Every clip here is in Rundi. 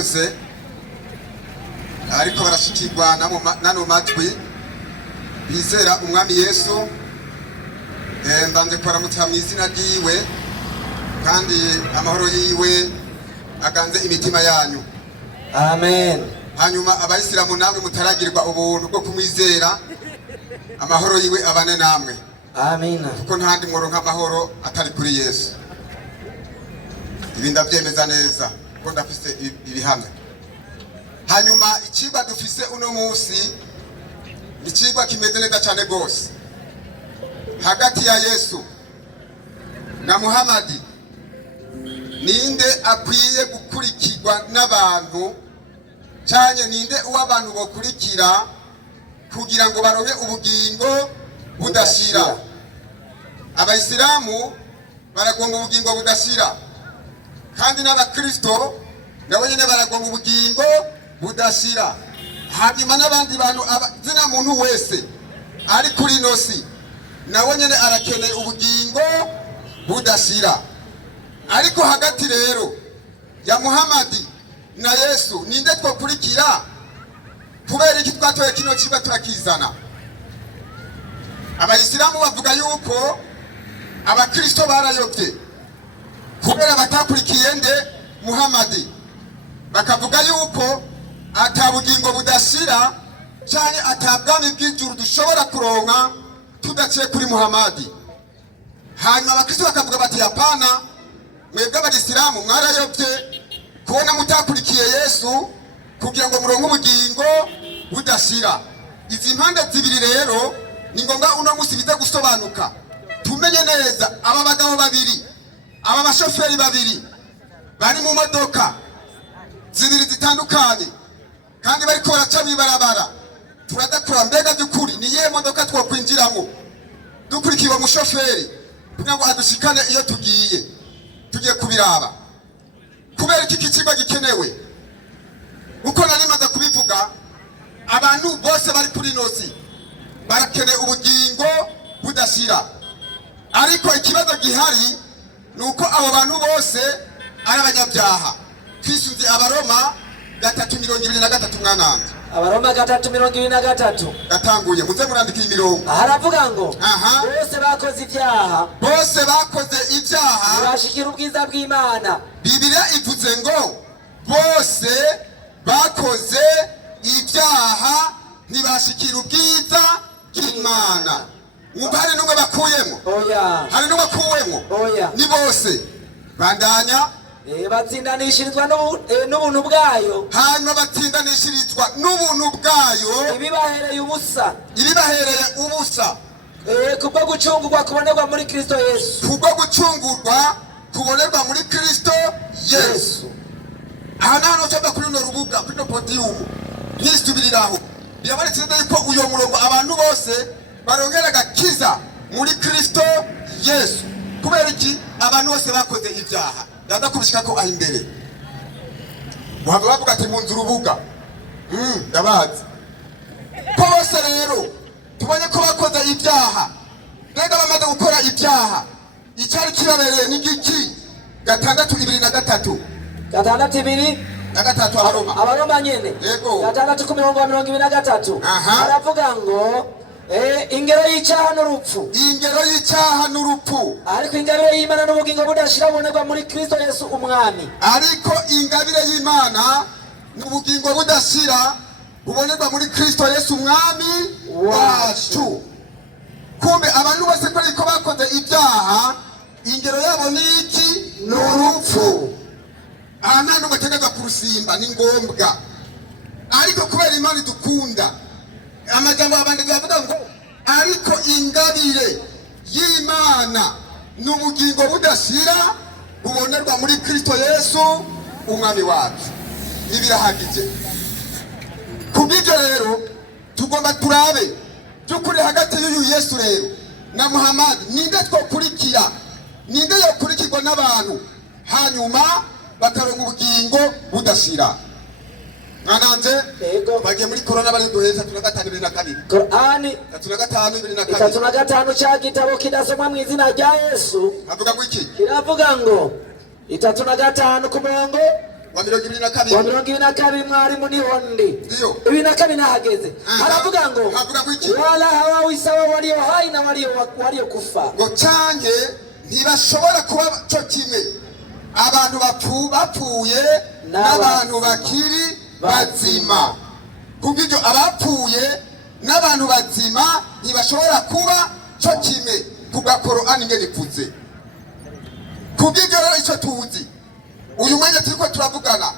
murakoze ariko barashikirwa nano matwi bizera umwami Yesu. Mbanje kwaramutsa mu izina ryiwe kandi amahoro yiwe aganze imitima yanyu. Amen. Hanyuma abayisilamu namwe mutaragirwa ubuntu bwo kumwizera, amahoro yiwe abane namwe. Amina. Kuko ntandi muronka amahoro atari kuri Yesu. Ibi ndabyemeza neza ko ndafise ibihamya. Hanyuma ikigwa dufise uno munsi ikigwa kimeze neza cyane gose hagati ya Yesu na Muhamadi. Ninde akwiye gukurikirwa n'abantu cyane, ninde uw'abantu bokurikira kugira ngo baronke ubugingo budashira? Abayisilamu baragomba ubugingo budashira, kandi n'abakristo nabo nyene baragomba ubugingo budashira. Hanyuma n'abandi bantu zina muntu wese ari kuri nosi nawe nyene arakeneye ubugingo budashira. Ariko hagati rero ya Muhamadi na Yesu ninde twokurikira? Kubera iki twatoye kino kiba turakizana? Abayisilamu bavuga yuko abakristo barayobye kubera batakurikiye nde? Muhamadi. Bakavuga yuko atabugingo budashira cyane atabwami bw'ijuru dushobora kuronka tudaciye kuri Muhamadi. Hanyuma abakristo bakavuga bati hapana, mwebwe abayisilamu mwarayobye kubona mutakurikiye Yesu kugira ngo muronke ubugingo budashira. Izi mpande zibiri rero ni ngombwa uno munsi bize gusobanuka, tumenye neza aba bagabo babiri, aba bashoferi babiri bari mu modoka zibiri zitandukanye kandi bariko baraca mw'ibarabara. Turadakura mbega by'ukuri ni iyihe modoka twokwinjiramo dukurikiye umushoferi kugira ngo adushikane iyo tugiye kubiraba? Kubera iki kigo gikenewe? Uko narimaze kubivuga, abantu bose bari kuri nosi barakeneye ubugingo budashira. Ariko ikibazo gihari nuko abo bantu bose ari abanyabyaha. Twisunze Abaroma 3:23 mwananje. Abaroma 3:23 gatanguye muze murandika imirongo. Haravuga ngo bose bakoze ibyaha, bose bakoze ibyaha bashikira ubwiza bw'Imana. Bibiliya ivuze ngo bose bakoze ibyaha ntibashikira ubwiza bw'Imana. Hari n'umwe bakuyemo? Oya. Hari n'umwe bakuyemo? Oya. Ni bose bandanya batsindanishirizwa n'ubuntu bwayo. Hanyuma batsindanishirizwa n'ubuntu bwayo ibibahereye ubusa. Ibibahereye ubusa kubwo gucungurwa kubonerwa muri Kristo Yesu. Kubwo gucungurwa kubonerwa muri Kristo Yesu. Aha nano cyangwa kuri no rubuga kuri no podium nisubiriraho birabaretse yuko uyo murongo abantu bose barongera gakiza muri Kristo Yesu. Kubera iki? Abantu bose bakoze ibyaha ndakubishika ko aho imbere muhava bavuga ati munzu rubuga ndabazi ko bose rero tubonye ko bakoze ibyaha. Mbega bamaze gukora ibyaha icyari kibabereye n'igiki? 6:23 6:23 Abaroma nyene. Yego. 6:23 aravuga ngo ingero y'icyaha n'urupfu. Ingero y'icyaha n'urupfu. Ariko ingabire y'Imana n'ubugingo budashira bubonerwa muri Kristo Yesu umwami. Ariko ingabire y'Imana n'ubugingo budashira bubonerwa muri Kristo Yesu umwami wacu. Kumbe abantu bose ko bakoze ibyaha ingero yabo ni iki? N'urupfu. Nta n'umwe ategeka kurusimba, ni ngombwa. Ariko kubera Imana idukunda, amajambo abandi bavuga ngo ariko ingabire y'Imana n'ubugingo budashira bubonerwa muri Kristo Yesu umwami wacu. Ibirahagije. Kubijyo rero tugomba turabe byukuri hagati y'uyu Yesu rero na Muhamadi ninde twokurikira? Ninde yokurikirwa n'abantu hanyuma bakaronka ubugingo budashira? Mwananje bagiye muri corona bari duheza 3:22 Qur'ani 3:22 cya gitabo kidasomwa mu izina rya Yesu. Avuga ngo iki? Kiravuga ngo 3:5 wa 22 wa 22 mwarimu niho ndi. Ndio. 22 nahageze. Haravuga ngo havuga ko iki? wala hawawi sawa walio hai na walio kufa. Ngo canke ntibashobora kuba cyo kimwe abantu bapfuye n'abantu bakiri bazima. Kubw'ibyo abapfuye n'abantu bazima ntibashobora kuba cyo kimwe kubwa Qur'ani ngene ivuze. Kubw'ibyo rero icyo tuzi uyu mwanya turiko turavugana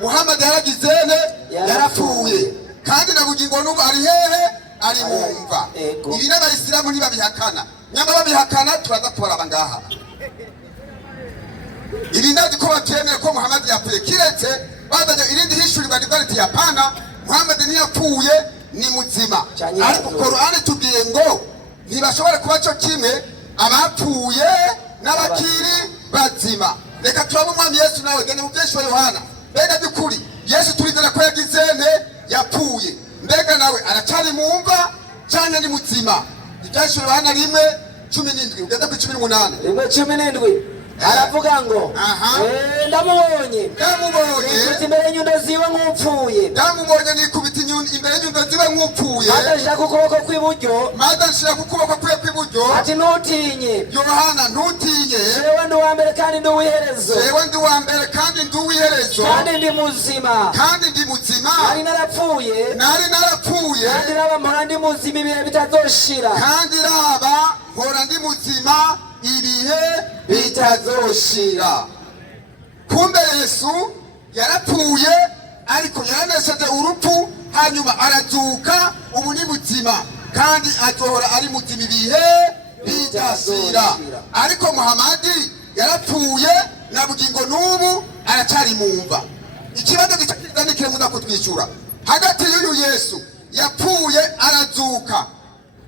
Muhammad yaragizene yarapfuye kandi na bugingo n'ubu ari hehe ari mumva. Ibi n'abayisilamu ntibabihakana, nyamara babihakana turaza kubaraba ngaha. Ibi ndazi ko batemeye ko Muhammad yapfuye, kiretse bazanye irindi hishurirwa rivuga riti hapana, Muhammad ntiyapfuye ni muzima. Ariko Qur'ani tubwiye ngo ntibashobora kuba cyo kimwe abapfuye n'abakiri bazima. Reka turabe umwami Yesu nawe gende mu byesho Yohana. Mbega byukuri Yesu turizera ko yagizene yapfuye, mbega nawe aracari mumva cyane ni muzima? Ibyesho Yohana 1:17 ugeze ku 18. 1:17 aravuga ngo ndamubonye imbere nyundo ziwe nk'upfuye. Ndamubonye nikubita imbere nyundo ziwe nk'upfuye. Adashaka ukuboko kw'iburyo. Madashaka ukuboko kwe kw'iburyo. Ati ntutinye Yohana ntutinye. Jewe ndi uwa mbere kandi ndi uw'iherezo. Jewe ndi uwa mbere kandi ndi uw'iherezo. Kandi ndi muzima. Kandi ndi muzima. Nari narapfuye. Kandi raba mpora ndi muzima ibihe bitazoshira. Kandi raba mpora ndi muzima ibihe bitazoshira. Kumbe Yesu yarapfuye ariko yaranesheje urupfu, hanyuma arazuka, ubu ni muzima kandi azohora ari muzima ibihe bidashira. Ariko Muhammadi yarapfuye na bugingo n'ubu aracari mumva. Ikibazo gicakizanike muza kutwishyura hagati y'uyu Yesu yapfuye arazuka,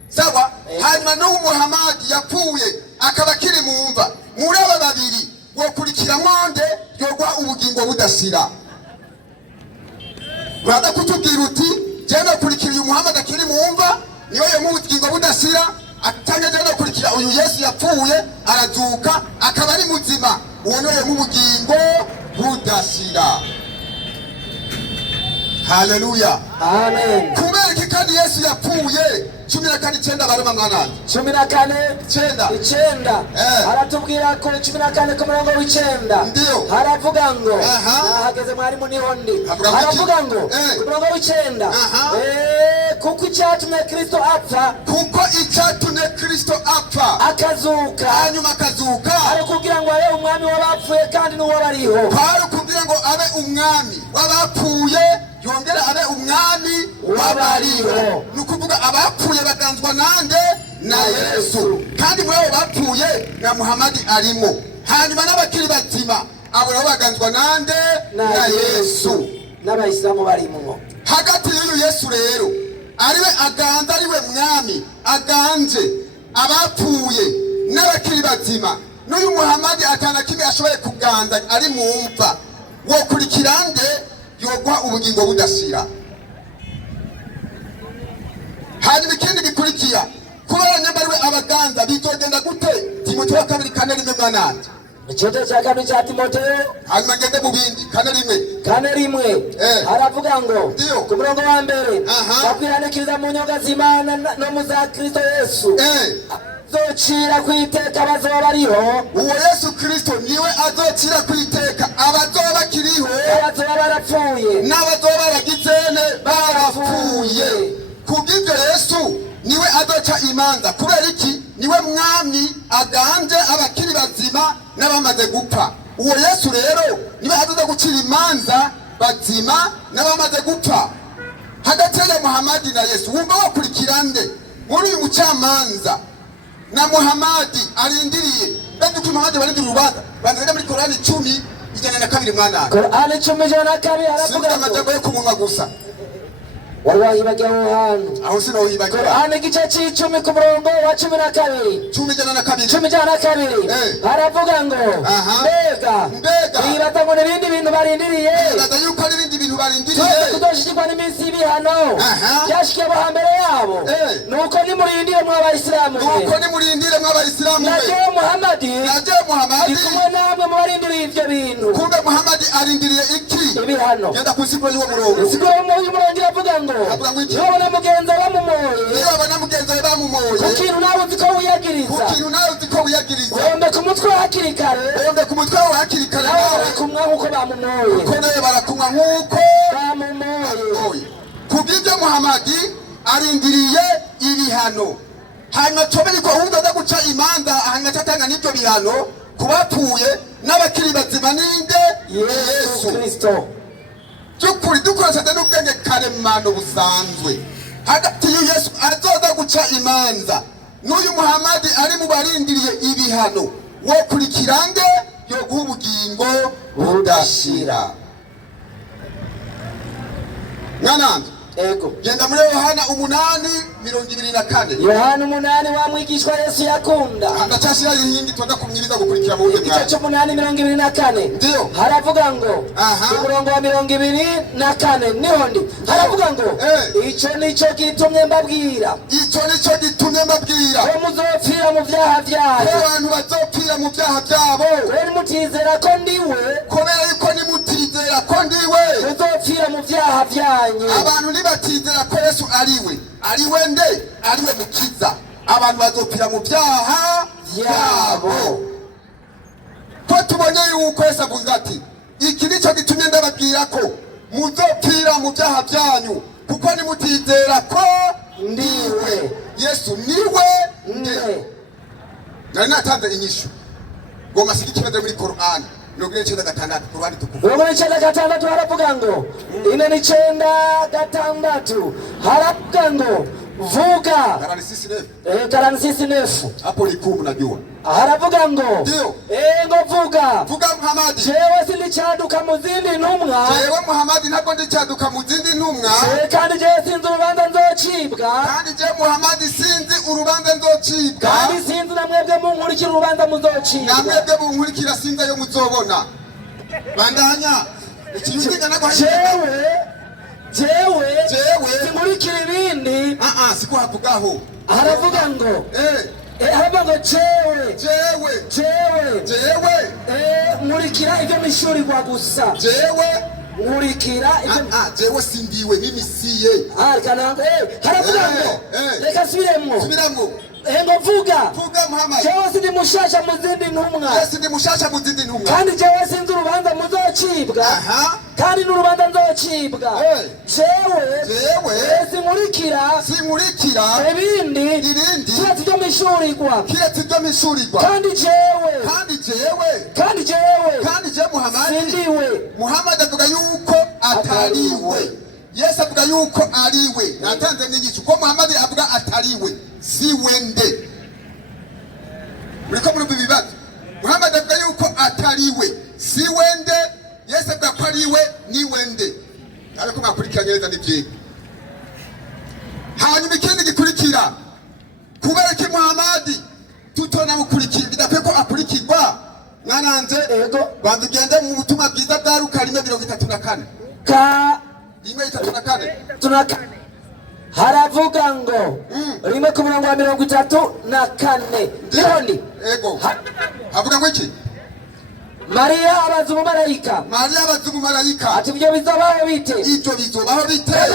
sawa, hanyuma n'ubu Muhammadi yapfuye akaba kiri mumva. Muri aba babiri wokurikira mwonde yogwa ubugingo budashira? Uraza kutubwira uti jeno kurikira uyu Muhammad akiri mumva niwe yo mu bugingo budashira, atanye jeno kurikira uyu Yesu yapfuye arazuka akaba ari muzima, uwo niwe mu bugingo budashira. Haleluya, amen. Kubera iki kandi Yesu yapfuye 14:9 baruma mwananje 14:9 aratubwira ko 14:9 ndio haravuga ngo nahageze mwarimu niho ndi. Haravuga ngo ku murongo w'9 kuko icyatumye Kristo apfa akazuka, hanyuma akazuka ari kugira ngo abe umwami w'abapfuye kandi n'uwabariho. Ari kugira ngo abe umwami w'abapfuye yongera abe umwami w'abariho. Nukuvuga abapfuye baganzwa nande? Na Yesu. Kandi muri abo bapfuye na Muhammadi arimo, hanyuma n'abakiri bazima abo nabo baganzwa nande? Na Yesu. N'abayisilamu barimo. Hagati y'uyu Yesu rero ariwe aganza, ariwe mwami aganje abapfuye n'abakiri bazima, n'uyu Muhammadi atana kimwe ashoboye kuganza ari mumva, wokurikira nde yogwa ubugingo budashira? Hanyuma ikindi gikurikira kubera nyambariwe abaganza bizogenda gute? Timoteyo 2:4 mwananje. Icyete cya kabiri cya Timoteyo, hanyuma ngende mu bindi 4:1 haravuga ngo ku murongo wa mbere bakwihanikiriza mu nyoga z'Imana no mu za Kristo Yesu azocira kwiteka abazoba bariho. Uwo Yesu Kristo niwe azocira kwiteka abazoba bakiriho, abazoba barapfuye n'abazoba baragizene barapfuye. Kubw'ibyo Yesu niwe azoca imanza. Kubera iki? Niwe mwami aganje abakiri bazima n'abamaze gupfa. Uwo Yesu rero niwe azoza gucira imanza bazima n'abamaze gupfa. Hagati ya Muhammadi na Yesu wumva wakurikira nde muri uyu mucamanza? Na Muhammadi arindiriye mbega uko Muhammadi barindiriye urubanza bandira muri Qur'ani 10:2 mwana. Qur'ani 10:2 haravuga ngo yo kumunwa gusa wahibagiye aho hantu. Aho sinohibagiye. Qur'ani igice c'10 ku murongo wa 12 10:2 haravuga ngo mbega bibaza ngo n'ibindi bintu barindiriye, bibaza yuko ari ibindi bintu barindiriye kudoshikirwa n'iminsi y'ibihano byashikiye abo hambere yabo. Nuko nimurindire mw'abayisilamu, w'abayisilamu naje Muhammad ndi kumwe namwe mu barindiriye ivyo bintu. Kumbe Muhammad arindiriye iki? Ibihano. Genda kusigura y'uwo murongo. Sigura y'uwo murongo avuga ngo niba banamugenza bamumoye ku kintu nawe uzi ko wiyagiriza wombe ku mutwe hakiri kare barakumwa nk'uko bamumoye kuko nawe barakumwa nk'uko bamumoye. Kubw'ibyo Muhammad arindiriye ibihano, hanyuma tubiri ko uza guca imanza hanyuma tatanga n'ibyo bihano kubapfuye n'abakiri bazima ninde? Yesu Kristo. Cyukuri dukoresheje n'ubwenge karemano busanzwe hagati y'Yesu azoza guca imanza n'uyu Muhammad ari mu barindiriye ibihano wo kurikirange yo guha ubugingo budashira. Mwanange ego genda muri Yohana 8:24. Yohana 8 wa mwigishwa Yesu yakunda ndacashira yingi twanda kumnyiriza gukurikira mu wundi mwanya. Igice 8:24 ndio haravuga ngo umurongo wa 24 niho ndi haravuga ngo ico nico gitumye mbabwira ko muzopfira mu vyaha vyanyu. Abantu bazopfira mu vyaha vyabo kubera mutizera ko ndiwe muzopfira mu vyaha vyanyu. Abantu nibatizera ko Yesu ariwe nde? Ariwe mukiza. Abantu bazopfira mu vyaha vyabo. Ko tubonye yuko Yesu avuga ati iki nico gitumye ndababwira ko muzopfira mu vyaha vyanyu kuko nimutizera ko ndiwe Yesu niwe nde. Nari natanze inyishu ngo masiki kibazo muri Qur'an 9:6 Qur'an tukufu 9:6 haravuga ngo 9:6 haravuga ngo vuga 49 hapo ni 10 najua haravuga ngo ndio ngo vuga Muhammad jewe silicaduka mu zindi ntumwa jewe Muhammad ntabwo ndicaduka mu zindi ntumwa kandi jewe sinzi urubanza nzocibwa kandi jewe Muhammad sinzi urubanza nzocibwa kandi sinzi namwebwe munkurikira urubanza muzocibwa namwebwe munkurikira sinzi yo muzobona bandanya ikiyuzinga nako jewe sinkurikira ibindi sikuhavugaho haravuga ngo haravuga ngo jewe nkurikira ibyo mishurirwa gusa nkurikira ibyo jewe sindiwe n'imisiye haravuga ngo reka subiremo ngo vuga Muhammad jewe sindi mushasha mu zindi ntumwa kandi jewe sinzi urubanza muzocibwa kandi n'urubanza nzocibwa jewe sinkurikira ibindi kiretse ibyo mishurirwa kandi jewe sindiwe. Muhammad avuga yuko atariwe. Yesu avuga yuko ariwe. Natanze n'igicu ko Muhammad avuga atariwe si wende. Muriko muri bibazo Muhammad avuga yuko atariwe si wende. Yesu avuga ko ariwe ni wende. Ariko mwakurikiranye neza n'ibyiga. Hanyuma ikindi gikurikira kubera ki Muhammad tutona mukurikira bidakwiye ko akurikirwa mwananze banza ugende mu butumwa bwiza bwa Luka 34 1:34 haravuga ngo rimwe ku murongo wa 34 nihondi havuga ngo iki? Mariya abaza umumarayika ati ibyo bizobaho bite?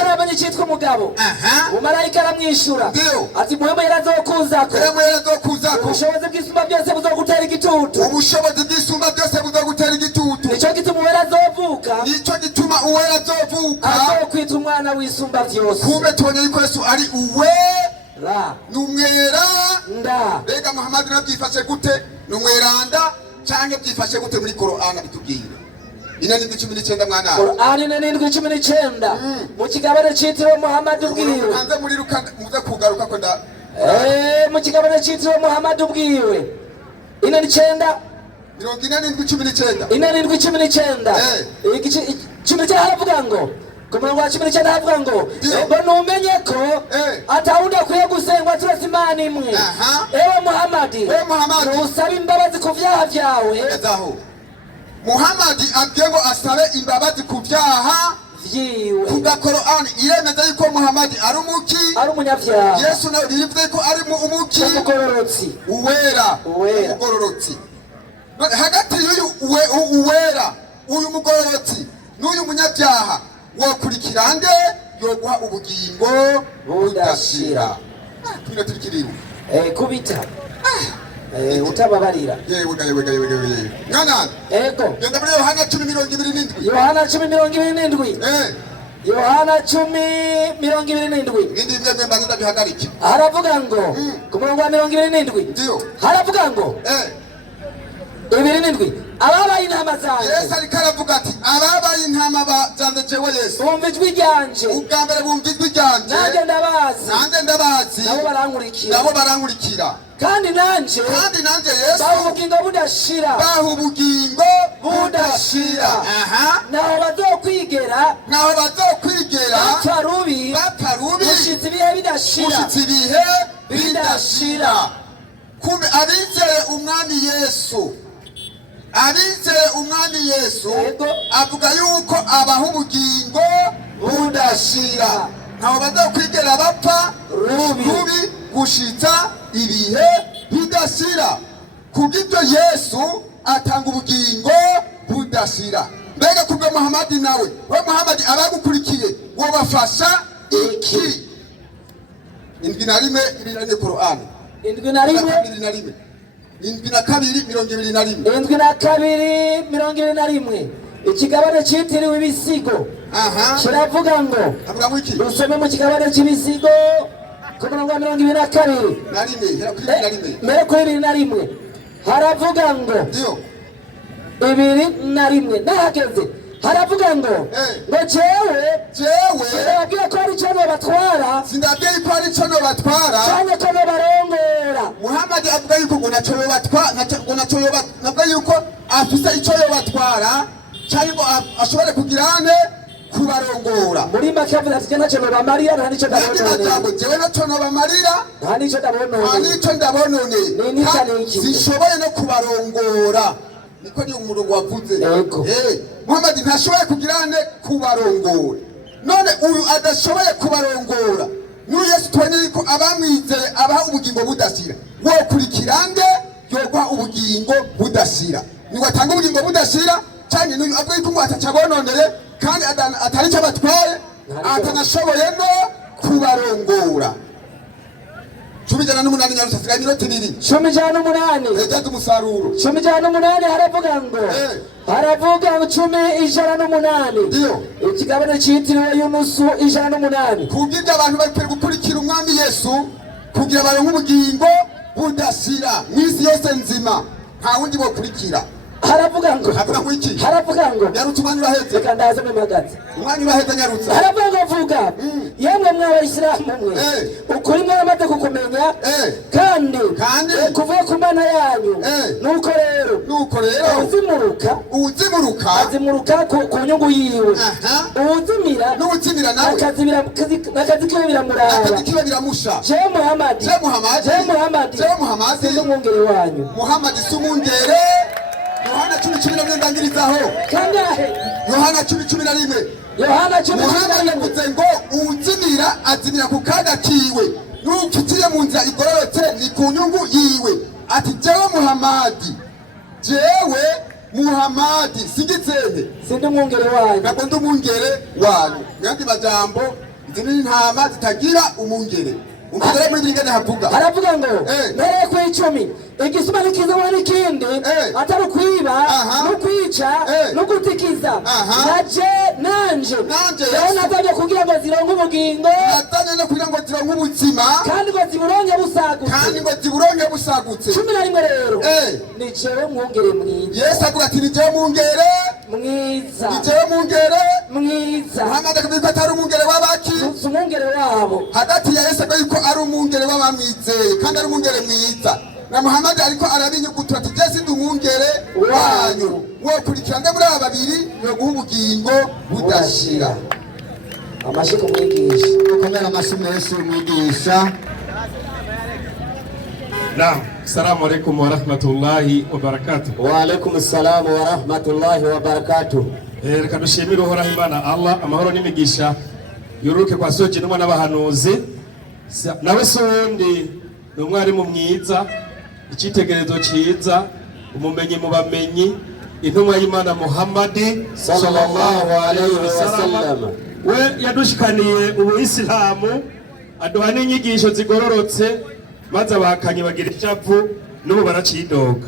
Arabonye icyitwa umugabo. Umumarayika aramwishura ati muhemu yarazokuzako ubushobozi bw'isumba byose buzogutera igitutu nicyo gituma uwera azovuka azokwita umwana w'isumba byose. Kumbe tubonye yuko Yesu ari uwera n'umwera nda. Mbega Muhammad nabyifashe gute? N'umweranda cyangwa byifashe gute muri Qur'an bitubwira? 4:19 mwana. Qur'an 4:19 mu kigabane cyitiriwe Muhammad ubwiwe. Hanze muri Luka muze kugaruka ko nda mu kigabane cyitiriwe Muhammad ubwiwe 4:19 igice haravuga ngo ku murongo wa 19 haravuga ngo numenye ko atawundi akwiye gusengwa turetse Imana imwe. Ewe Muhammad nusaba imbabazi ku vyaha vyawe. Muhammad abwiye ngo asabe imbabazi ku vyaha vyiwe kuga Qur'an iremeza yuko Muhammad ari umuki ari umunyavyaha. Yesu nawe bivuze ko ari umuki umugororotsi uwera umugororotsi. Hagati y'uyu uwera uyu mugororotsi n'uyu munyavyaha wokurikira nde yoguha ubugingo budashira. Tuna turikiriwe kubita utababarira yewe ngana ego genda muri Yohana 10:27 Yohana 10:27 Yohana 10:27 Ngindi mwe mbanza bihagarike haravuga ngo ku murongo wa 27 ndio haravuga ngo 27 ababaye intama zanjye. Yesu ariko aravuga ati ababaye intama zanjye jewe Yesu bumva ijwi ryanje ubwa mbere bumva ijwi ryanje nanjye ndabazi nabo barankurikira kandi nanje Yesu baha ubugingo budashira naho bazokwigera bapfa rubi gushitsa ibihe bidashira. Kumbe abizeye umwami Yesu avuga yuko abaha ubugingo budashira ntaho bazokwigera bapfa rubi gushitsa ibihe bidashira. Kubw'ibyo Yesu atanga ubugingo budashira. Mbega kubwo Muhammad nawe we Muhammad abagukurikiye wobafasha iki? Indwi na rimwe ibirane Qur'an indwi na rimwe 22:21 ikigabane citiriwe ibisigo kiravuga ngo usome mu kigabane c'ibisigo ku murongo wa 22 mbere kuri 21 haravuga ngo 21 nahageze haravuga ngo jewe sindabwiye ko ari cyo nobatwara cyane ko nobarongora. Muhammad avuga yuko ngo naco yuko afise ico yobatwara cyane ngo ashobore kugirane kubarongora. Muri make avuga ati ntaco nobamarira nta nico ndabonone jewe naco nobamarira nta nico ndabonone sishoboye no kubarongora. Niko ni umurongo wavuze. Muhammad ntashoboye kugirane kubarongora. None uyu adashoboye kubarongora n'uyu Yesu tubonye ko abamwizeye abaha ubugingo budashira wokurikirande yoguha ubugingo budashira. Ni watanga ubugingo budashira cyane n'uyu avuga ko atacabononere kandi atari cyo batwaye atanashoboye no kubarongora. 18 nyarusasigaye iminota 2 18 ejatu musaruro 18 haravuga ngo 18 ndio ikigabane citiriwe Yunusu 18 kubw'ibyo abantu bari gukurikira umwami Yesu kugira baronke ubugingo budashira mwisi yose nzima nta wundi bokurikira. Haravuga ngo yarutse umwanya uraheze kandaza memagaze umwanya uraheze nyarutse haravuga ngo vuga yemwe mw'abayisilamu mwe ukuri mwamaze kukumenya kandi kuvuye ku mana yanyu nuko rero uzimuruka ku nyungu yiwe uwuzimira nawe akazi kiwe biramusha. je Muhammad si umwungere wanyu. Muhammad si umwungere. Yohana 10:11 ndangirizaho kangahe Yohana 10:11 Muhammad yavuze ngo uwuzimira azimira ku kaga kiwe n'ukitiye mu nzira igororotse ni ku nyungu yiwe. Ati jewe Muhammad sigitsene sindi umwungere wanyu ntabwo ndi umwungere wanyu. Ngandi majambo izindi ntama zitagira umwungere. Umugore muri bigane havuga haravuga ngo mbere ku 10 igisuma nikiza wari kindi atari kwiba no kwica no gutikiza nanje nazaje kugira ngo zironke ubugingo natanye no kugira ngo zironke ubuzima kandi ngo ziburonke busagutse 11 rero ni jewe mwungere mwiza. Yesu avuga ati ni jewe mwungere mwiza Muhammad akavuga atari umwungere w'abaki umwungere wabo hagati ya Yesu yuko ari umwungere w'abamwizeye kandi ari umwungere mwiza. Na Muhammad ariko arabinyugutura ati jesi ndi umwungere wanyu wokurikirande muri aba babiri yo guha ubugingo budashira. Amashiko mwigisha komera amashyi menshi mwigisha. Naam, assalamu alaikum wa rahmatullahi wa barakatuh. Wa alaikum assalam wa rahmatullahi wa barakatuh. Reka dushimire uhoraho Imana Allah, amahoro n'imigisha yuruke kwa soje n'umwe n'abahanuzi. Nawe sundi n'umwarimu mwiza, icitegerezo ciza, umumenyi mu bamenyi, intumwa y'Imana Muhammad sallallahu alaihi wasallam. We yadushikaniye ubuislamu, aduha n'inyigisho zigororotse, maze abakanye bagira icyavu n'ubu baracidoga.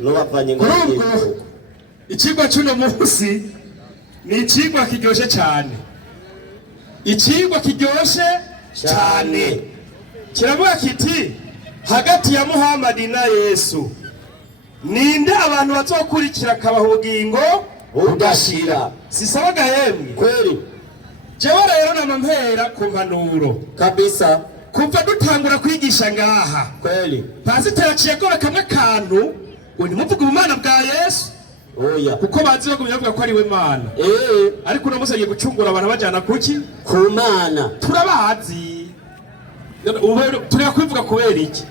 N'ubavanye ngo ikigwa cy'uno munsi ni ikigwa kiryoshe cyane. Ikigwa kiryoshe cyane kiravuga kiti hagati ya Muhammad na Yesu ninde abantu bazokurikira kabaho ubugingo budashira. Sisaba gahemwe kweli. Jewe rero namampera ku mpanuro kabisa kuva dutangura kwigisha ngaha kweli. Pasiteri aciye agora kamwe kantu undi muvuga ubumana bwa Yesu. Oya, kuko bazi yo kuvuga ko ari we Mana. Ariko uno musagiye gucungura abantu bajana kuki ku Mana. Turabazi ubu turi kwivuga kubera iki.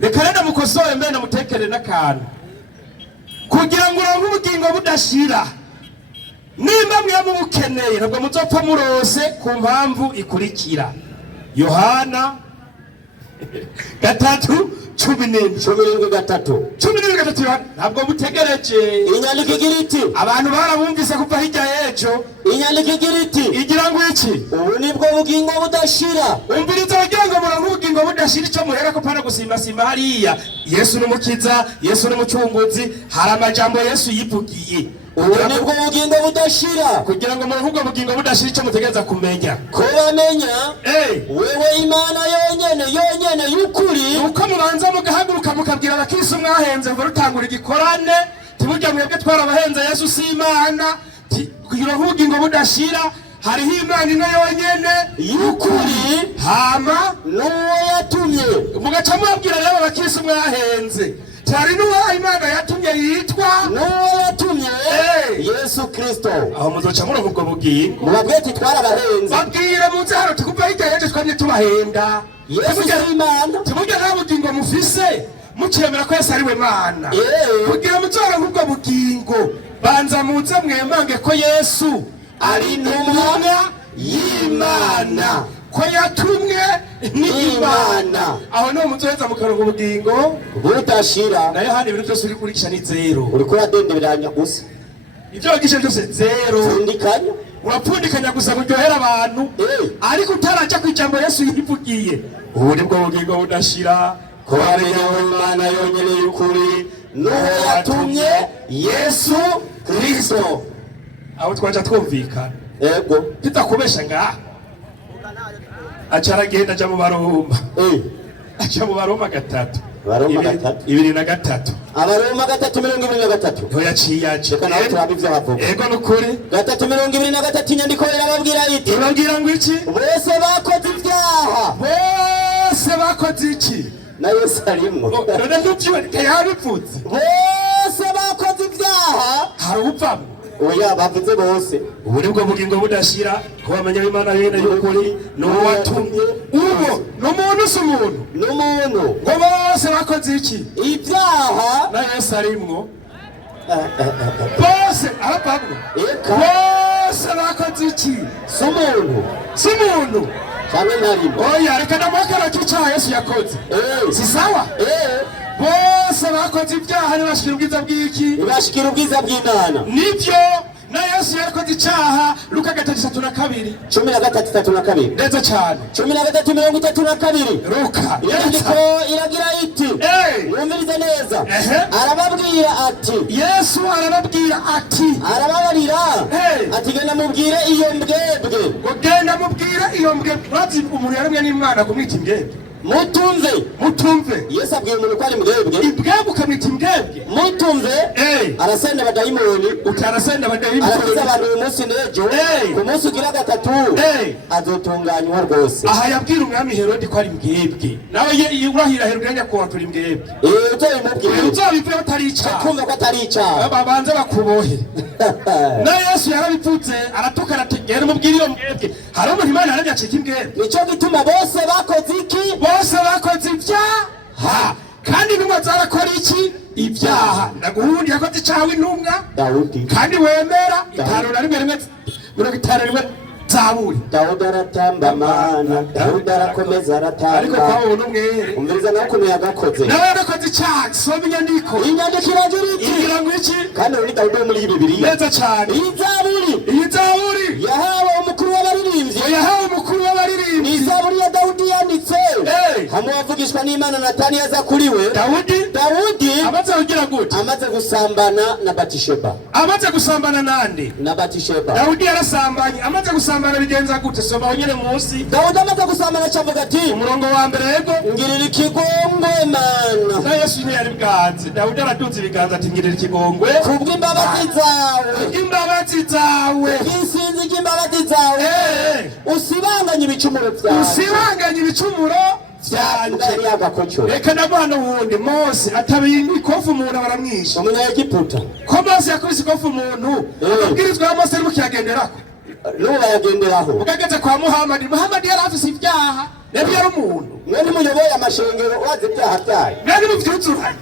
Reka renda mukosore mbene mutekere n'akantu kugira ngo uronke ubugingo budashira. Nimba mwe mubukeneye ntabwo muzopfa murose ku mpamvu ikurikira. Yohana 3:17 ntabwo mutegereje. Inyandiko igira iti abantu barabumvise kuva hirya y'ejo. Inyandiko igira iti igira ngo iki? Ubu nibwo bugingo budashira. Umviriza wagira ngo muronke ubugingo budashira icyo muhera ko pana gusimba hariya. Yesu n'umukiza, Yesu n'umucunguzi, hari amajambo Yesu yivugiye. Ubu nibwo bugingo budashira. Kugira ngo muronke ubwo bugingo budashira icyo mutegereza kumenya. Ko bamenya wewe Imana yonyene y'ukuri. Uko mubanza mugahaguruka mukabwira abakristo mwahenze ngo rutangura igikorane tibujya mwebwe twarabahenze Yesu si Imana. Kugira ngo ubugingo budashira hariho Imana ino yonyene y'ukuri hama n'uwo yatumye. Mugaca mubwira rero abakristo mwahenze cyari n'uwo Imana yatumye yitwa n'uwo yatumye Yesu Kristo. Aho muzoca muronka ubwo bugingo. Mubabwete twarabahenze. Babwira muze hano tukuva hirya y'ejo twamye tubahenda. Yesu si Imana. Tubujya nta bugingo mufise mukemera ko Yesu ari we Mana. Kugira muzoronka ubwo bugingo banza muze mwemange ko Yesu ari intumwa y'Imana, ko yatumwe n'Imana. Aho no muzoheza mukaronka ubugingo budashira. nayo handi ibintu byose uri kurikisha ni zero. Uriko uradenderanya gusa ibyo wagishe byose zero. Fundikanya urapfundikanya gusa kuryohera abantu ariko utaraja kwijambo Yesu yivugiye. Ubu nibwo bugingo budashira. Ko bamenya Imana yonyene y'ukuri n'uwo yatumye Yesu Kristo. Aho twaja twumvikana Ego tutakubesha ngaha. Acaragenda aja mu Baroma. Aja mu Baroma 3. Baroma 3 2:3. Abaroma 3:23 Niho yaciye aje. Reka nawe turabivuze abavuga. Ego nukuri 3:23 inyandiko irababwira iti ibabwira ngo iki? bose bakoze ibyaha. Bose bakoze iki? Na Yesu arimo. None ntubyuke yabipfutse. Bose bakoze ibyaha. Hari upfamo. Oya bavuze bose. Ubu nibwo bugingo budashira ko bamenya Imana yene y'ukuri n'uwo watumye. Ubu n'umuntu si umuntu. N'umuntu. Ngo bose bakoze iki? Ibyaha. Na Yesu arimwo. Bose abapamwe. Eka. Bose bakoze iki? Si umuntu. Si umuntu. Cyane ntarimo. Oya reka namakara cy'icyaha Yesu yakoze. Si sawa? Bose bakoze ibyaha ntibashikira ubwiza bw'iki? Ntibashikira ubwiza bw'Imana. Nibyo na Yesu yakoze icyaha. Luka 3:32 13:32 neza cyane 13:32 Luka inyandiko iragira iti mwumvirize neza. Arababwira ati Yesu arababwira ati arababarira ati genda mubwire iyo mbwebwe. Genda mubwire iyo mbwebwe. Urazi umuntu yaremwe n'Imana kumwita imbwebwe. Mutumve Yesu abwira umuntu ko ari mbwebwe. Imbwebwe ukamwita imbwebwe. Mutumve arasenda abadayimoni. Ukarasenda abadayimoni. Arakiza abantu uyu munsi n'ejo. Ku munsi ugira gatatu azotunganywa rwose. Aha yabwira umwami Herode ko ari mbwebwe. Nawe urahira Herode nyakubahwa turi mbwebwe. Uzobivuye atari icyaha. Kumva ko atari icyaha. Babanze bakubohe. Na Yesu yarabipfutse aratukana ati genda mubwire iyo mbwebwe. Hari umuntu Imana yarabye acika imbwebwe. Nico gituma bose bakoze iki? Bose bakoze ibyaha kandi intumwa zarakora iki? Ibyaha. Ndaguhundi yakoze icyaha w'intumwa Dawudi, kandi wemera 5:1 Zaburi. Dawudi aratamba mana, Dawudi arakomeza aratamba. Ariko Pawulo n'umwere umviriza nako yagakoze. Nawe yarakoze icyaha. Soma inyandiko. Inyandiko iragira iki? Igira ngo iki? Kandi uri Dawudi muri Bibiliya. Neza cyane. Iyi Zaburi yahawe umukuru w'abaririmbyi. Ni Zaburi ya Dawudi yanditse. Hamwe wavugishwa n'Imana Natani yaza kuri we. Dawudi amaze kugira gute? Amaze gusambana na Batisheba. Amaze gusambana nande? Na Batisheba. Dawudi yarasambanye. Amaze gusambana bigenza gute? Soma onyene munsi. Dawudi amaze gusambana cyavuga ati umurongo wa mbere yego ngirira ikigongwe Mana. Na Yesu ni yari bwanze. Dawudi aratunze ibiganza ati ngirira ikigongwe kubw'imbabazi zawe. Isinzi ry'imbabazi zawe. Usibanganye ibicumuro byanjye. Reka ndabana wundi Mose atabiye ikofu umuntu baramwisha. Umunyegiputa. Ko Mose yakubise ikofu umuntu. Abwirizwa ya Mose mukiyagenderako. Nuba yagenderaho. Ugageze kwa Muhammad yari afise ibyaha. Nabi yari umuntu. Mwene muyoboye amashengero waze ibyaha byayo. Mwene muvyuzuranye.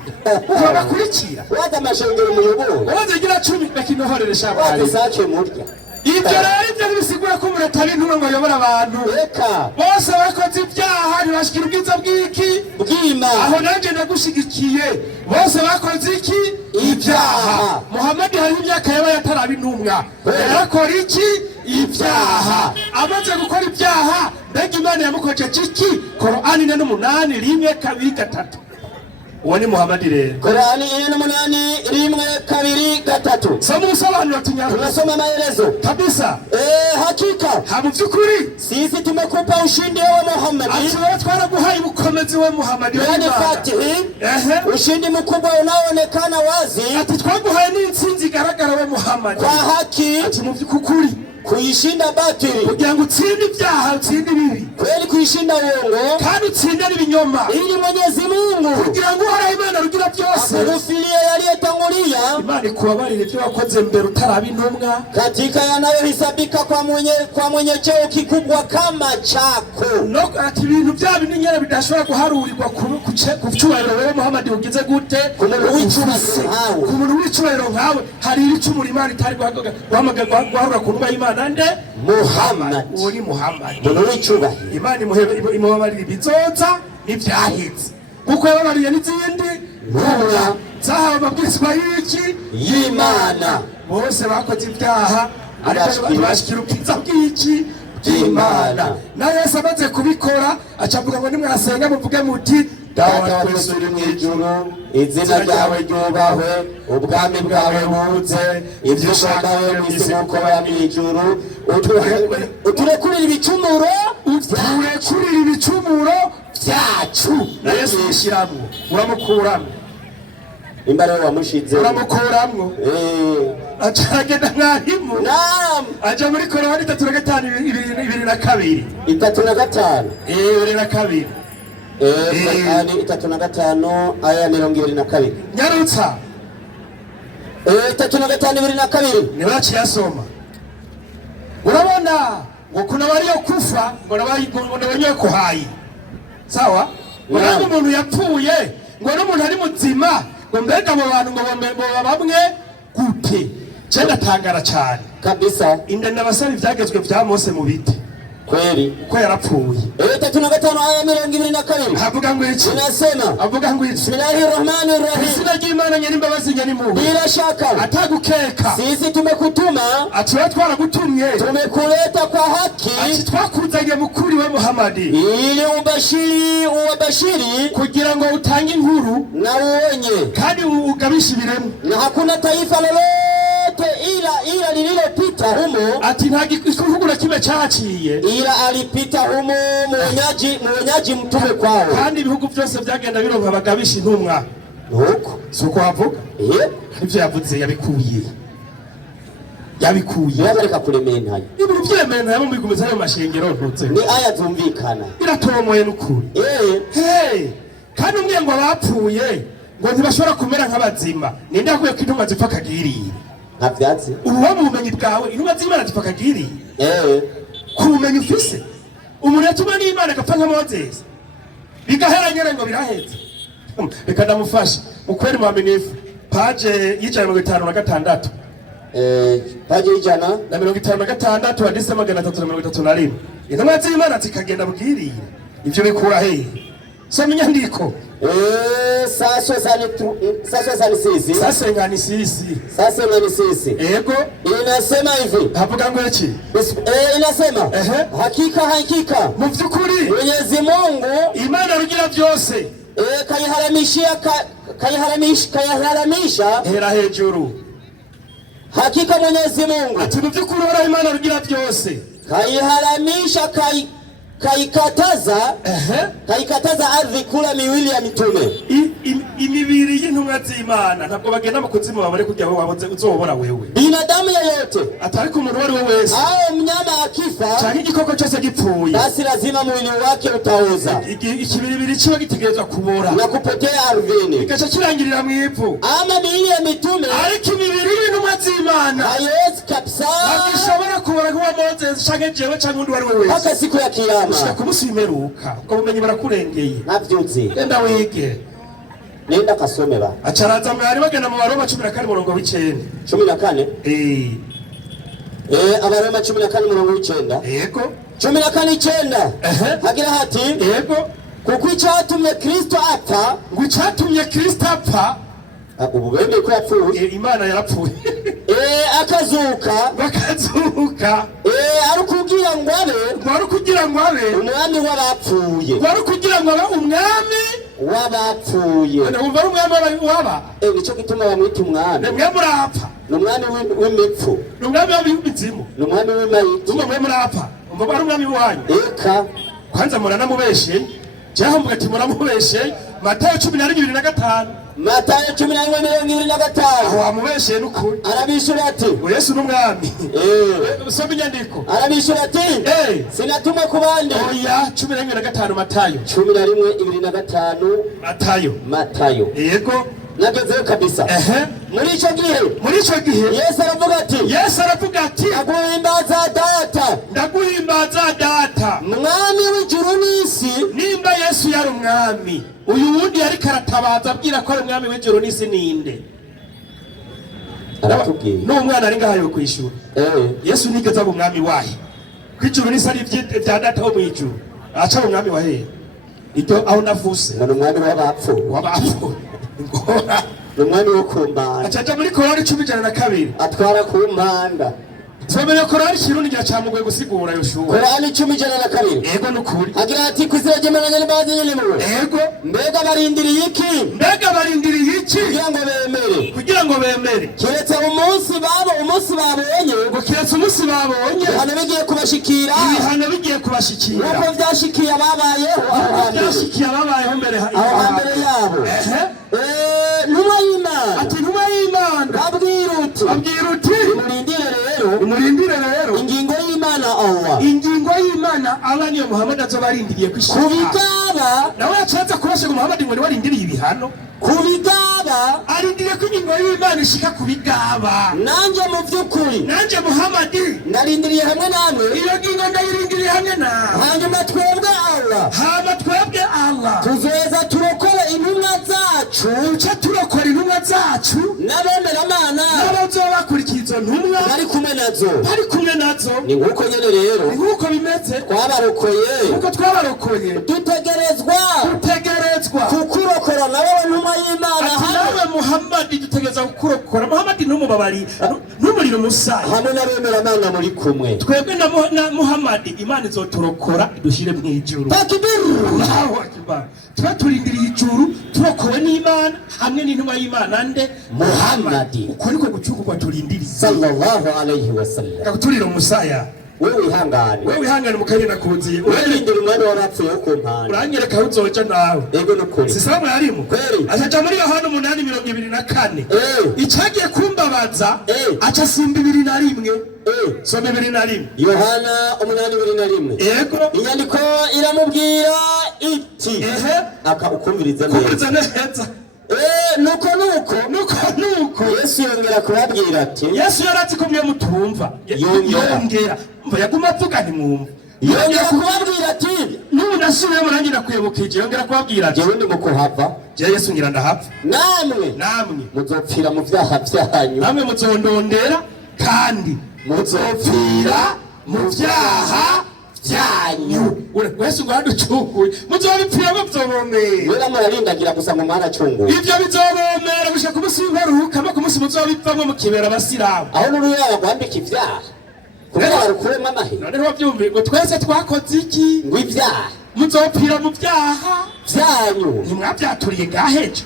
Urabakurikira. Waze amashengero muyoboye. Waze gira 10 bakinohorere shabari. Waze sace murya. Ibyo rero ibyo bisigura ko umureta w'intumwa ngo ayobora abantu. Reka bose bakoze ibyaha ntibashikira ubwiza bw'Imana. Aho nanjye ndagushigikiye. Bose bakoze iki? Ibyaha. Muhammad hari imyaka yaba yataraba intumwa. Yarakora iki? Ibyaha. Amaze gukora ibyaha mbega Imana yamukoje iki? Qur'ani 8:1-2-3. Uwo ni Muhammad rero. Qur'ani 8:1-2-3. Soma usobanura tunyarwa. Tunasoma maelezo. Kabisa. Hakika. Hamu vyukuri. Sisi tumekupa ushindi wa Muhammad. Atuwa twaraguhaye ubukomezi wa Muhammad. Yani fatihi. Ushindi mkubwa unaoonekana wazi. Ati twaguhaye n'intsinzi igaragara wa Muhammad. Kwa haki. Ati mu vyukuri. Kuishinda batili kugira ngo utsinde ibyaha utsinde ibibi kweli kuishinda uongo kandi utsinde n'ibinyoma ili Mwenyezi Mungu kugira ngo uhora Imana rugira byose akurufilie yaliyotangulia Imana ikubabarire ibyo wakoze mbere utaraba intumwa katika yanayohisabika kwa mwenye cheo kikubwa kama chako no ati ibintu byabo n'inyere bidashobora guharurirwa kucyubahiro wewe Muhammad ugize gute ku muntu w'icubahiro nkawe hari icumura Imana itari guhamagara ku ntumwa y'Imana nande Muhammad. Uwo ni Muhammad. Munuwicuba. Imana imubabarira ibizoza n'ivyahitse. Kuko yababarira n'izindi ntumwa zahawe amabwirizwa y'iki? Y'Imana. Bose bakoze ibyaha ariko bashikira ubwiza bw'iki? Bw'Imana. Na Yesu amaze kubikora acavuga ngo nimwasenga muvuge muti Dawa twese uri mw'ijuru, izina ryawe ryubahwe, ubwami bwawe buze, ibyo ushaka mw'isi nk'uko biba mw'ijuru, uturekurire ibicumuro byacu. Na Yesu yishyiramo, uramukuramo. Imbare wamushize. Uramukuramo. Acagenda nk'ahimu. Naam. Aja muri Korani 3:5-2. 3:5. 2. Qur'ani 3:5 aya 22. Nyarutsa. 3:5-2. Nibachi yasoma. Urabona ngo kuna bariyo kufa ngo nabanyoye ko hayi. Sawa? Urabona umuntu yapfuye ngo n'umuntu ari muzima ngo mbega abo bantu ngo bamwe gute. Cyenda tangara cyane. Kabisa. Inda nabasaba ibyagezwe bya Mose mu biti. Kweli ko yarapfuye 3:5 aya 22. Havuga ngo iki? Nasema avuga ngo iki? Bismillahirrahmanirrahim. Izina ry'Imana nyene imbabazi nyene mu bila shaka atagukeka sisi tumekutuma ati twaragutumye tumekuleta kwa haki ati twakuzanye mukuri wa Muhammad ili ubashiri kugira ngo utange inkuru na uonye kandi ugabisha ibiremu na hakuna taifa lolote ila lililopita humo ati ntagikuvugura kimwe cyaciye ila alipita humo muonyaji mtume kwao kandi ibihugu byose byagenda bironka abagabisha intumwa nuko suko havuga ivyo yavuze yabikuye yabareka kuremena ibintu byemena yabo mbigumiza ayo mashengero ntutse ni aya zumvikana iratomoye n'ukuri kandi umwe ngo abapfuye ngo ntibashobora kumera nk'abazima ninde yakuye ko intumwa zipfa kagiriye ntavyatsi uwo mu bumenyi bwawe intumwa z'Imana zipfa kagiriye ku bumenyi ufise umuntu yatumwa n'Imana agapfa nka Moses bigahera nyene ngo biraheze reka ndamufashe ukweri mwaminifu paje y'ijana 56 paje y'ijana na 56 hadise 331 intumwa z'Imana zikagenda bwiriye ivyo bikura hehe soma inyandiko sasa ngani sisi ego inasema hivi havuga ngo iki inasema hakika mu vyukuri Mwenyezi Mungu Imana rugira byose kayiharamisha hera hejuru hakika Mwenyezi Mungu ati mu vyukuri ora Imana rugira byose kayiharamisha kaikataza ardhi kula miwili ya mitume imibiri y'intumwa z'Imana ntabwo bagenda mu kuzimu babare kujya aho waboze uzobora wewe binadamu yeyote atari ku muntu wari we wese au mnyama akifa cyangwa igikoko cyose gipfuye basi lazima mwili wake utaoza ikibiribiri kiba gitegerezwa kubora na kupotea ardhini kigaca kirangirira mu ivu ama miili ya mitume ariko imibiri y'intumwa z'Imana haiwezi kabisa ishobora kubora kuba Moses canke jewe canke undi wari we wese mpaka siku ya kiyama ushaka kumusimeruka ubwo bumenyi barakurengeye navyuzi genda wige nenda kasome ba acaraza mwari bagenda mu Baroma 14:9 Abaroma 14:9 yego 14:9 hagira hati yego kuko icyatumye Kristo apfa ngo icyatumye Kristo apfa ubu bemeye ko yapfuye Imana yarapfuye akazuka ari kugira ngo abe umwami w'abapfuye ari kugira ngo abe umwami w'abapfuye umva umwami w'aba nicyo gituma bamwita umwami mwe murapfa n'umwami w'imipfu n'umwami w'imizimu n'umwami w'imayiti mwe murapfa umva ari umwami wanyu eka kwanza muranamubeshe cyaho mugati muramubeshe Matayo 12:5 Matayo 12:5 wamubeshe n'ukuri arabishura ati Yesu n'umwami usome inyandiko arabishura ati sinatuma ku bandi oya 11:5 Matayo 11:5 Matayo yego nagezeyo kabisa muri ico gihe Yesu aravuga ati ndaguhimbaza data mwami w'ijuru n'isi nimba Yesu yari umwami uyu wundi yari karatabaza abwira ko ari umwami w'ijuru n'isi ninde aratubwiye n'umwana ari ngahayo kwishura Yesu nigeze aba umwami wahe kw'ijuru n'isi ari vya data wo mw'ijuru aca umwami wahe icyo aho navuse umwami w'abapfu ngora umwami wo kumbana acaja muri Korani 12 atwara ku mpanda Somera Korani kirundi gya cyamugwe gusigura Yoshua Korani 12 yego nukuri agira ati kuziragemeranya n'imbazi nyine mu yego mbega barindiriye iki kugira ngo bemere kiretse umunsi babonye ngo kiretse umunsi babonye hano bigiye kubashikira uko byashikiye ababayeho mbere yabo ntumwa y'Imana babwira uti umurindire rero ingingo y'Imana Allah niyo Muhammad azobarindiriye kwishika kubigaba nawe yacanza kurashe ngo Muhammad ngo warindiriye ibihano kubigaba arindiriye ko ingingo y'Imana ishika kubigaba nanje mu by'ukuri Muhammad narindiriye hamwe namwe iyo ngingo ndayirindiriye hamwe nawe hanyuma twebwe Allah tuzoza turokora intumwa zacu n'abemeramana n'abazobakurikira izo ntumwa bari kumwe nazo ni nk'uko nyene rero ni nk'uko bimeze twabarokoye dutegerezwa kukurokora nawe ntumwa y'Imana nawe Muhammad dutegereza kukurokora Muhammad ntumubabari ntumurira umusaya hamwe n'abemeramana muri kumwe twebwe na Muhammad Imana izoturokora dushire mu ijuru Allahu Akbar turindiriye ijuru turokowe n'Imana hamwe n'intumwa y'Imana nde Muhammad uko niko gucungurwa turindiriye sallallahu alayhi wasallam gakuturira umusaya wewe wihangane mukagenda kuziye urindira umwana warapfuye ku mpande uranyereka aho uzoja nawe ego nukuri sisaba mwarimu kweli acaja muri Yohana 8:24 icagiye kumbabaza aca simba 2:1 soma 2:1 Yohana 8:21 yego inyandiko iramubwira iti akaukumviriza neza nuko Yesu yongera kubabwira ati Yesu yarazi ko mwe mutumva yongera yaguma avuga nti mwumva yongera kubabwira ati n'ubu nasubiye murangi nakwibukije yongera kubabwira jewe ndi mukuhava je Yesu ngira ndahapfa namwe muzopfira mu vyaha vyanyu namwe muzondondera kandi muzopfira mu vyaha vyanyu wese ngwaducukuye muzobipfira muzobomera wera murarindagira gusa mu mwana cunguye ivyo bizobomera gushaka umusi w'imperuka no ku musi muzobipfamwo mukibera abasilamu aho n'uruyaga rwambika ivyaha kugira barukuremo amahera none wavyumviye ngo twese twakoze iki ngo ivyaha muzopfira mu vyaha vyanyu ntimwavyaturiye ngaheje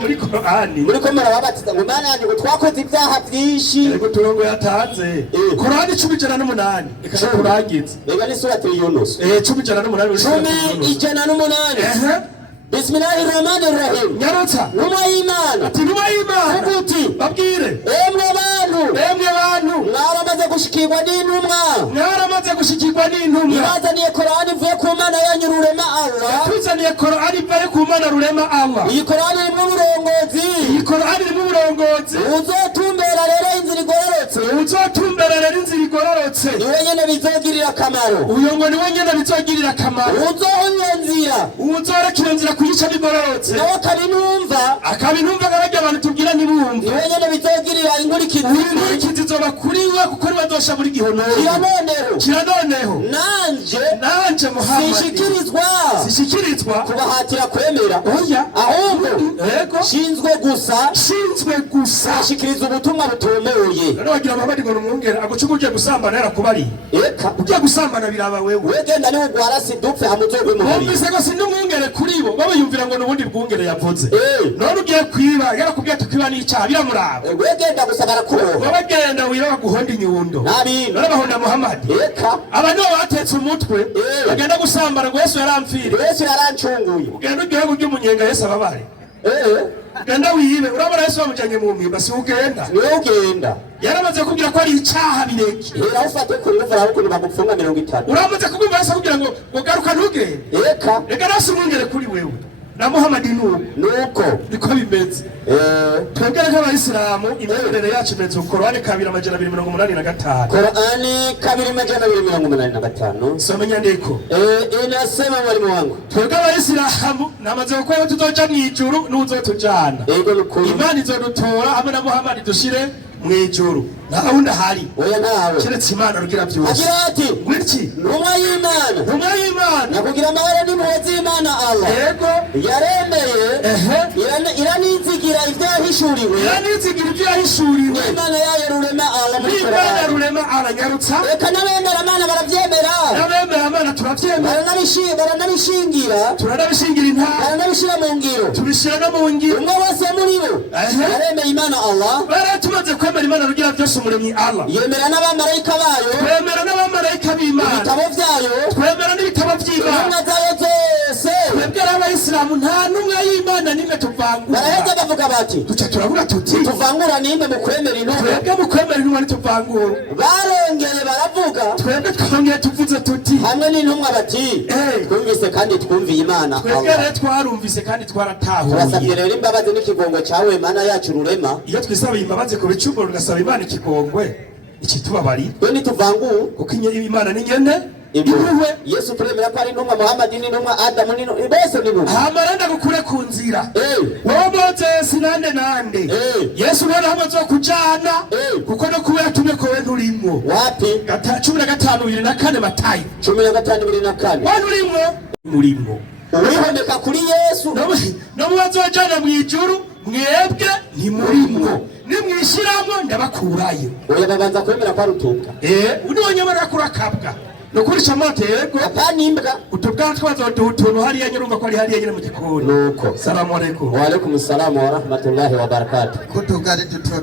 muri Korani muriko murababatiza ngo mana yanyu ngo twakoze ivyaha vyinshi ariko turongo yatanze Korani 18 reka turangize rega ni surati Yunus 18 Bismillahirrahmanirrahim nyarutsa numa y'Imana ati numa y'Imana uguti babwire emwe bantu mwaramaze gushikirwa n'intumwa ibazaniye Korani ivuye ku Mana yanyu rurema Allah tuzaniye Korani ivuye ku Mana rurema Allah iyi Korani irimo uburongozi uzotumbera rero inzira igororotse niwe nyene bizogirira akamaro uyo ngo niwe nyene bizogirira akamaro uzoreka iyo nzira kuyica bigororotse nawe akabinumva nk'abarya abantu tubwira ntibumve niwe nyene bizogirira inkurikizi zoba kuri we kuko niwe azosha muri gihonomo kiranoneho nanje Muhammad sishikirizwa kubahatira kwemera oya ahubwo shinzwe gusa ashikiriza ubutumwa butomoye none wagira Muhammad ngo numwongera agucuga ugiye gusambana yarakubari ugiye gusambana biraba wewe genda niwe ugwarasi dupfe hamuzogwe mu muri bumvise ngo sindumwongere kuri bo baba yumvira ngo nubundi bwongere yavuze none ugiye kwiba yarakubwiye ati kwiba ni icyaha biramuraba genda gusa barakuroha babagenda wiba baguhonda inyundo none bahonda Muhammad abantu batetse umutwe bagenda gusambana ngo Yesu yarancunguye ugenda ugiye kurya umunyenga Yesu ababare genda wibe urabona Yesu bamujanye mu mpimba si ugenda yaramaze kubwira ko ari icyaha bireke ufate kuri ruvara ariko bagupfunga 30 uramaze kubwira Yesu kubwira ngo garuka ntugende reka nasi umwongere kuri wewe na Muhammad nuko niko bimeze twebwe nk'abayisilamu imyemerere yacu imeze Korani 2:285 Korani 2:285 soma nyandiko inasema mwalimu wangu twebwe abayisilamu namaze gukora tuzoja mu ijuru n'uzotujana Imana izodutora hamwe na Muhammad dushire mu ijuru naho hari oya nawe kiretse Imana rugira byose agira ati ngwiki ntumwa y'Imana nakugira amahoro n'impuhwe z'Imana Allah yego yaremeye iranizigira ibyo yahishuriwe Imana yayo rurema Allah muri Korani nyarutsa reka n'abemera Imana baravyemera turavyemera turanabishingira intara baranabishira mu ngiro tubishira no mu ngiro umwe wese muri bo yaremeye Imana Allah baratumaze kwemera Imana rugira byose umuremyi Allah yemera n'abamarayika bayo twemera n'abamarayika b'Imana ibitabo vyayo twemera n'ibitabo vy'Imana intumwa zayo zose twebwe abayisilamu nta ntumwa y'Imana nimwe tuvangura baraheza bavuga bati duca turavuga tuti tuvangura nimbe mu kwemera intumwa twebwe mu kwemera intumwa ntituvangura barongeye baravuga twebwe twongeye tuvuze tuti hamwe n'intumwa bati twumvise kandi twumviye Imana twebwe rero twarumvise kandi twaratahuye turasabye rero imbabazi n'ikigongo cyawe Imana yacu rurema iyo twisabiye imbabazi ku bicumuro tugasaba Imana ikigongwe ikitubabari twe nituvangura kuko Imana ni nyene impuhwe Yesu turemera ko ari intumwa Muhammad n'intumwa Adamu n'intumwa bose n'intumwa hamaranda gukure ku nzira wowe Moses nande Yesu rero hamaze kujana kuko no kuba yatumye ko we nturimwo wapi 15:24 Matayo 15:24 nurimwo urihomeka kuri Yesu no bazojana mu ijuru mwebwe ntimurimwo nimwishiramwo ndabakurayo oya babanza kwemera kwa rutunga unonyemera kurakabwa nukurisha amategeko apanimbwa utubwa twazoduha utuntu hariya nyirumva ko ari hariya nyine mu gikoni nuko salamu alaykum wa alaykum assalam wa rahmatullahi wa barakatuh kutugari duto